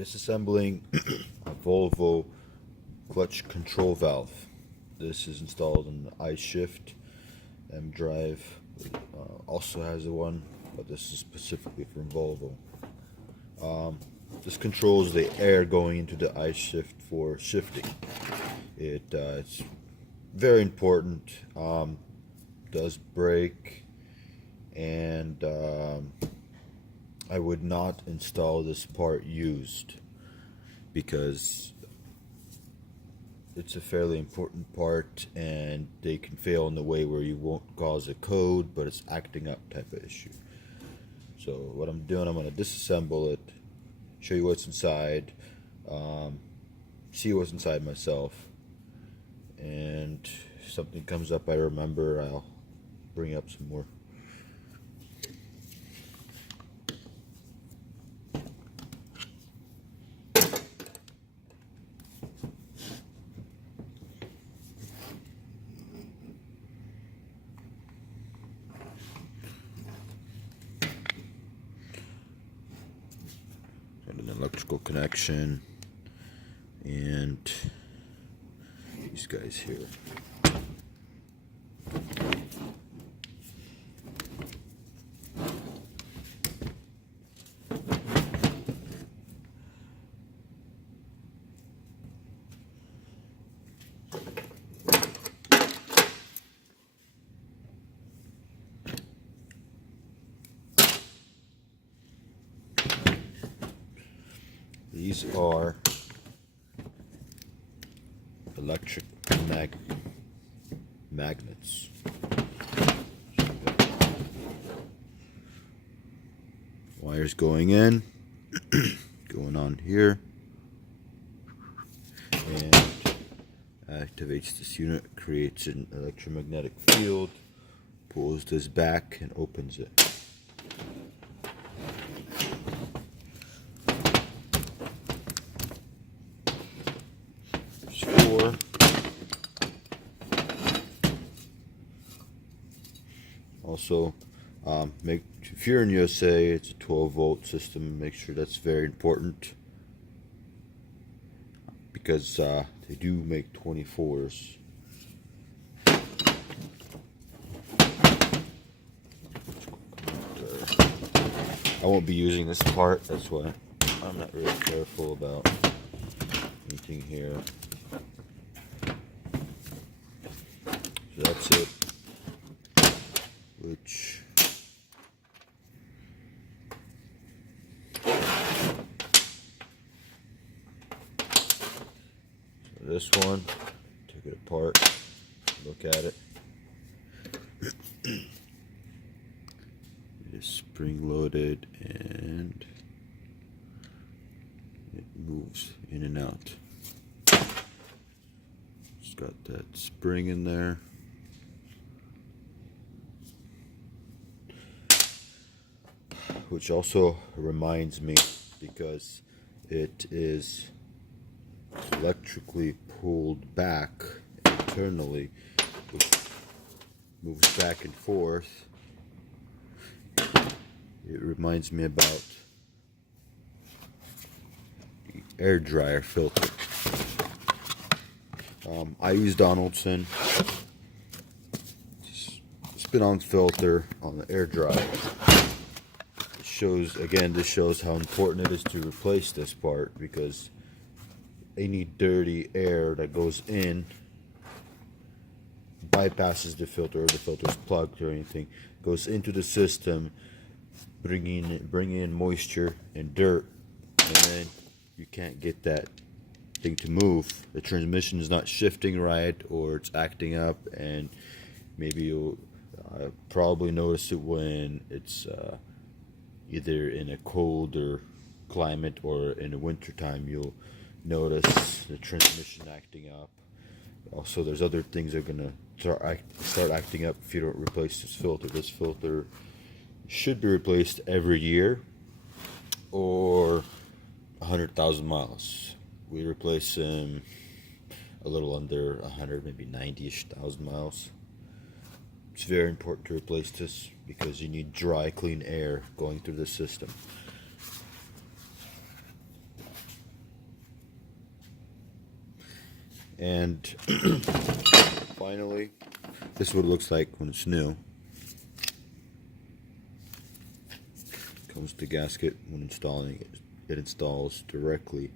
Disassembling a Volvo clutch control valve. This is installed in the Ishift Mdrive. Also has a one, but this is specifically from Volvo. This controls the air going into the Ishift for shifting. It's very important. Does break, and I would not install this part used because it's a fairly important part and they can fail in the way where you won't cause a code but it's acting up type of issue. So what I'm doing, I'm going to disassemble it, show you what's inside, see what's inside myself, and if something comes up I remember, I'll bring up some more. An electrical connection and these guys here. These are electric magnets. Wires going in, going on here, and activates this unit, creates an electromagnetic field, pulls this back and opens it. Also, if you're in USA, it's a 12-volt system. Make sure that's very important because they do make 24s. I won't be using this part, that's why I'm not really careful about anything here. So that's it. Which this one, take it apart, look at it. It is spring loaded and it moves in and out. It's got that spring in there. Which also reminds me, because it is electrically pulled back internally, which moves back and forth. It reminds me about the air dryer filter. I use Donaldson spin-on filter on the air dryer. This shows how important it is to replace this part, because any dirty air that goes in bypasses the filter, or the filter's plugged or anything, goes into the system, bringing in moisture and dirt, and then you can't get that thing to move. The transmission is not shifting right, or it's acting up, and maybe you'll probably notice it when it's either in a colder climate or in the winter time. You'll notice the transmission acting up. Also, there's other things that are gonna start acting up if you don't replace this filter. This filter should be replaced every year or 100,000 miles. We replace them a little under 100, maybe 90-ish thousand miles. It's very important to replace this because you need dry, clean air going through the system. And finally, this is what it looks like when it's new. Comes with the gasket. When installing it, it installs directly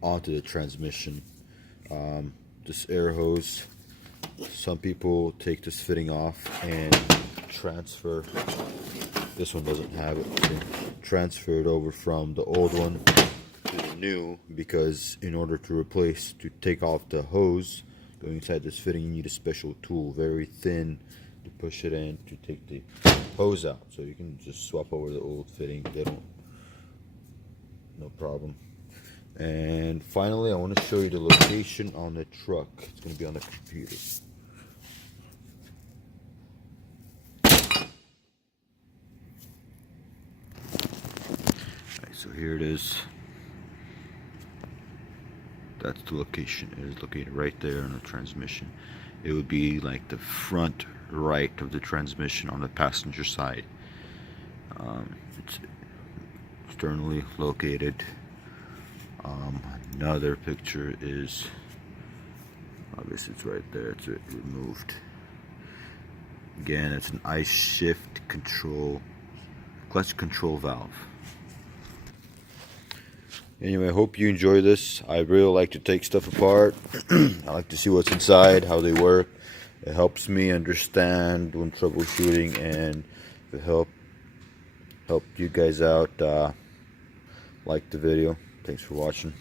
onto the transmission. This air hose, some people take this fitting off and transfer. This one doesn't have it. They transfer it over from the old one to the new, because in order to take off the hose going inside this fitting, you need a special tool, very thin, to push it in to take the hose out. So you can just swap over the old fitting. No problem. And finally, I want to show you the location on the truck. It's going to be on the computer. Alright, so here it is. That's the location. It is located right there on the transmission. It would be like the front right of the transmission on the passenger side. It's externally located. Another picture is, obviously it's right there, it's removed. Again, it's an Ishift clutch control valve. Anyway, I hope you enjoy this. I really like to take stuff apart. I like to see what's inside, how they work. It helps me understand when troubleshooting, and to help you guys out, like the video. Thanks for watching.